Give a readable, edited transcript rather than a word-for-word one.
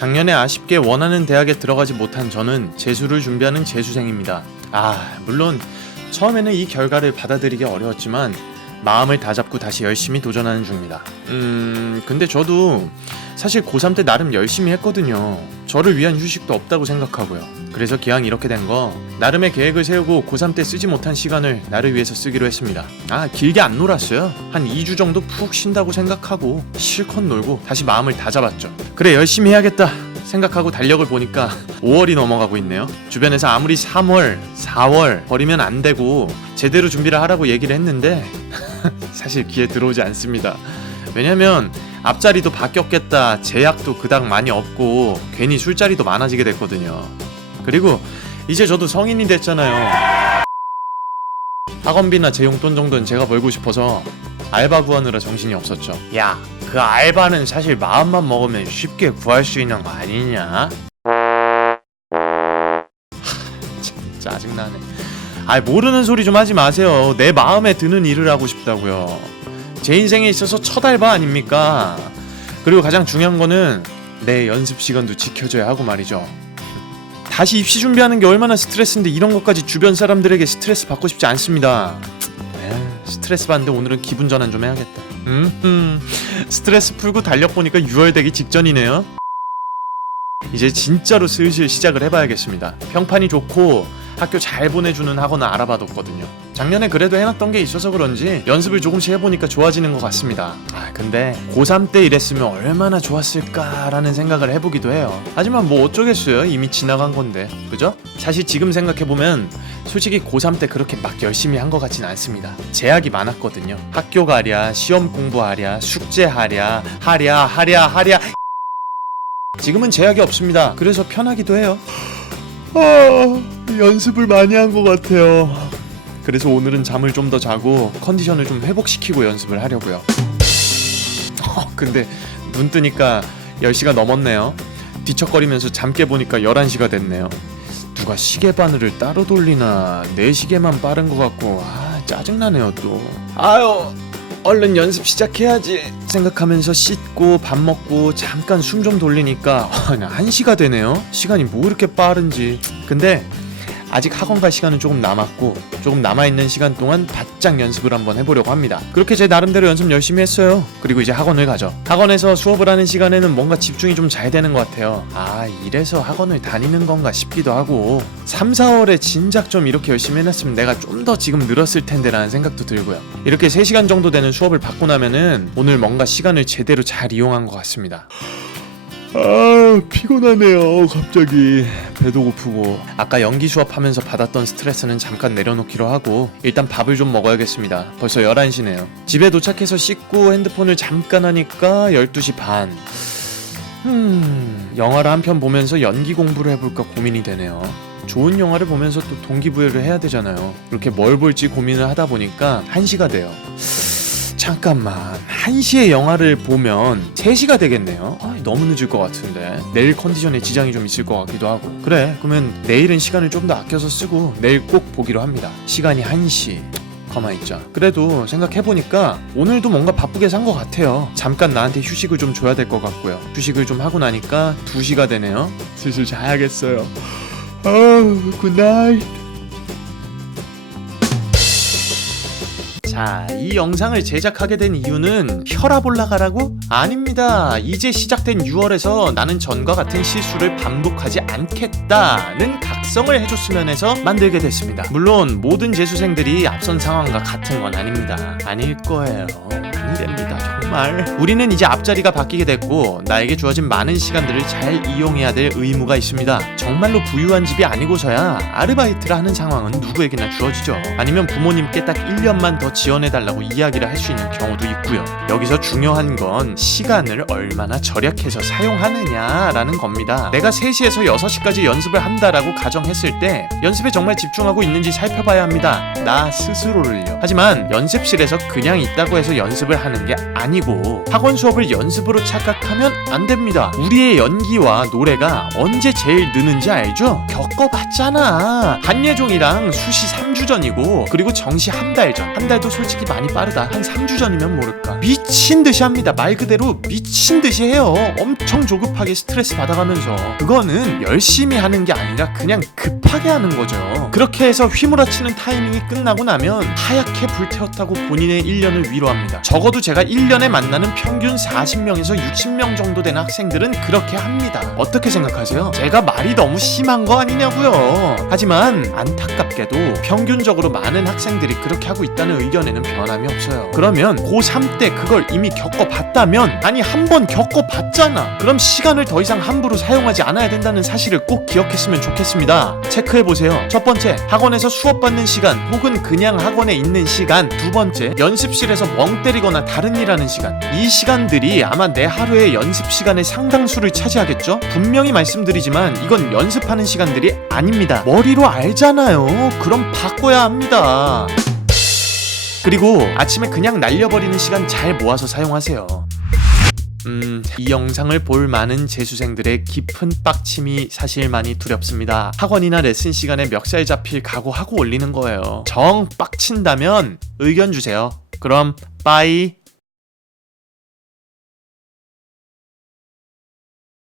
작년에 아쉽게 원하는 대학에 들어가지 못한 저는 재수를 준비하는 재수생입니다. 물론 처음에는 이 결과를 받아들이기 어려웠지만 마음을 다잡고 다시 열심히 도전하는 중입니다. 근데 저도 사실 고3 때 나름 열심히 했거든요. 저를 위한 휴식도 없다고 생각하고요. 그래서 기왕 이렇게 된 거 나름의 계획을 세우고 고3 때 쓰지 못한 시간을 나를 위해서 쓰기로 했습니다. 길게 안 놀았어요. 한 2주 정도 푹 쉰다고 생각하고 실컷 놀고 다시 마음을 다잡았죠. 그래, 열심히 해야겠다 생각하고 달력을 보니까 5월이 넘어가고 있네요. 주변에서 아무리 3월, 4월 버리면 안 되고 제대로 준비를 하라고 얘기를 했는데 사실 귀에 들어오지 않습니다. 왜냐면 앞자리도 바뀌었겠다, 제약도 그닥 많이 없고 괜히 술자리도 많아지게 됐거든요. 그리고 이제 저도 성인이 됐잖아요. 학원비나 제 용돈 정도는 제가 벌고 싶어서 알바 구하느라 정신이 없었죠. 야, 그 알바는 사실 마음만 먹으면 쉽게 구할 수 있는 거 아니냐? 참 짜증나네. 모르는 소리 좀 하지 마세요. 내 마음에 드는 일을 하고 싶다고요. 제 인생에 있어서 첫 알바 아닙니까? 그리고 가장 중요한 거는 내 연습 시간도 지켜줘야 하고 말이죠. 다시 입시 준비하는 게 얼마나 스트레스인데 이런 것까지 주변 사람들에게 스트레스 받고 싶지 않습니다. 스트레스 받는데 오늘은 기분 전환 좀 해야겠다. 스트레스 풀고 달력 보니까 6월 되기 직전이네요. 이제 진짜로 슬슬 시작을 해봐야겠습니다. 평판이 좋고 학교 잘 보내주는 학원을 알아봐뒀거든요. 작년에 그래도 해놨던 게 있어서 그런지 연습을 조금씩 해보니까 좋아지는 것 같습니다. 근데 고3 때 이랬으면 얼마나 좋았을까라는 생각을 해보기도 해요. 하지만 뭐 어쩌겠어요. 이미 지나간 건데, 그죠? 사실 지금 생각해보면 솔직히 고3 때 그렇게 막 열심히 한 것 같진 않습니다. 제약이 많았거든요. 학교 가랴, 시험 공부하랴, 숙제하랴, 하랴. 지금은 제약이 없습니다. 그래서 편하기도 해요. 연습을 많이 한 것 같아요. 그래서 오늘은 잠을 좀 더 자고 컨디션을 좀 회복시키고 연습을 하려고요. 근데 눈 뜨니까 10시가 넘었네요. 뒤척거리면서 잠 깨보니까 11시가 됐네요. 누가 시계 바늘을 따로 돌리나 내 시계만 빠른 것 같고 짜증나네요 또. 얼른 연습 시작해야지 생각하면서 씻고 밥 먹고 잠깐 숨 좀 돌리니까 1시가 되네요. 시간이 뭐 이렇게 빠른지. 근데 아직 학원 갈 시간은 조금 남았고 조금 남아있는 시간 동안 바짝 연습을 한번 해보려고 합니다. 그렇게 제 나름대로 연습 열심히 했어요. 그리고 이제 학원을 가죠. 학원에서 수업을 하는 시간에는 뭔가 집중이 좀 잘 되는 것 같아요. 이래서 학원을 다니는 건가 싶기도 하고 3, 4월에 진작 좀 이렇게 열심히 해놨으면 내가 좀 더 지금 늘었을 텐데 라는 생각도 들고요. 이렇게 3시간 정도 되는 수업을 받고 나면은 오늘 뭔가 시간을 제대로 잘 이용한 것 같습니다. 피곤하네요. 갑자기 배도 고프고. 아까 연기 수업하면서 받았던 스트레스는 잠깐 내려놓기로 하고 일단 밥을 좀 먹어야겠습니다. 벌써 11시네요. 집에 도착해서 씻고 핸드폰을 잠깐 하니까 12시 반. 영화를 한 편 보면서 연기 공부를 해볼까 고민이 되네요. 좋은 영화를 보면서 또 동기부여를 해야 되잖아요. 이렇게 뭘 볼지 고민을 하다 보니까 1시가 돼요. 잠깐만, 1시에 영화를 보면 3시가 되겠네요. 너무 늦을 것 같은데 내일 컨디션에 지장이 좀 있을 것 같기도 하고. 그래, 그러면 내일은 시간을 좀 더 아껴서 쓰고 내일 꼭 보기로 합니다. 시간이 1시. 가만히 있자. 그래도 생각해보니까 오늘도 뭔가 바쁘게 산 것 같아요. 잠깐 나한테 휴식을 좀 줘야 될 것 같고요. 휴식을 좀 하고 나니까 2시가 되네요. 슬슬 자야겠어요. 굿나잇. 자, 이 영상을 제작하게 된 이유는 혈압 올라가라고? 아닙니다. 이제 시작된 6월에서 나는 전과 같은 실수를 반복하지 않겠다는 각성을 해줬으면 해서 만들게 됐습니다. 물론 모든 재수생들이 앞선 상황과 같은 건 아닙니다. 아닐 거예요. 안 됩니다. 정말. 우리는 이제 앞자리가 바뀌게 됐고 나에게 주어진 많은 시간들을 잘 이용해야 될 의무가 있습니다. 정말로 부유한 집이 아니고서야 아르바이트를 하는 상황은 누구에게나 주어지죠. 아니면 부모님께 딱 1년만 더 지원해달라고 이야기를 할 수 있는 경우도 있고요. 여기서 중요한 건 시간을 얼마나 절약해서 사용하느냐라는 겁니다. 내가 3시에서 6시까지 연습을 한다라고 가정했을 때 연습에 정말 집중하고 있는지 살펴봐야 합니다. 나 스스로를요. 하지만 연습실에서 그냥 있다고 해서 연습을 하는 게 아니고 아니고 학원 수업을 연습으로 착각하면 안 됩니다. 우리의 연기와 노래가 언제 제일 느는지 알죠? 겪어봤잖아. 한예종이랑 수시 3주 전이고 그리고 정시 한 달 전. 한 달도 솔직히 많이 빠르다. 한 3주 전이면 모를까. 미친 듯이 합니다. 말 그대로 미친 듯이 해요. 엄청 조급하게 스트레스 받아가면서. 그거는 열심히 하는 게 아니라 그냥 급하게 하는 거죠. 그렇게 해서 휘몰아치는 타이밍이 끝나고 나면 하얗게 불태웠다고 본인의 1년을 위로합니다. 적어도 제가 1년에 만나는 평균 40명에서 60명 정도 되는 학생들은 그렇게 합니다. 어떻게 생각하세요? 제가 말이 너무 심한 거 아니냐고요. 하지만 안타깝게도 평균적으로 많은 학생들이 그렇게 하고 있다는 의견에는 변함이 없어요. 그러면 고3 때 그걸 이미 겪어봤다면, 아니 한 번 겪어봤잖아. 그럼 시간을 더 이상 함부로 사용하지 않아야 된다는 사실을 꼭 기억했으면 좋겠습니다. 체크해보세요. 첫 번째, 학원에서 수업 받는 시간 혹은 그냥 학원에 있는 시간. 두 번째, 연습실에서 멍 때리거나 다른 일 하는 시간. 이 시간들이 아마 내 하루의 연습 시간의 상당수를 차지하겠죠? 분명히 말씀드리지만 이건 연습하는 시간들이 아닙니다. 머리로 알잖아요. 그럼 바꿔야 합니다. 그리고 아침에 그냥 날려버리는 시간 잘 모아서 사용하세요. 이 영상을 볼 많은 재수생들의 깊은 빡침이 사실 많이 두렵습니다. 학원이나 레슨 시간에 멱살 잡힐 각오하고 올리는 거예요. 정 빡친다면 의견 주세요. 그럼 빠이.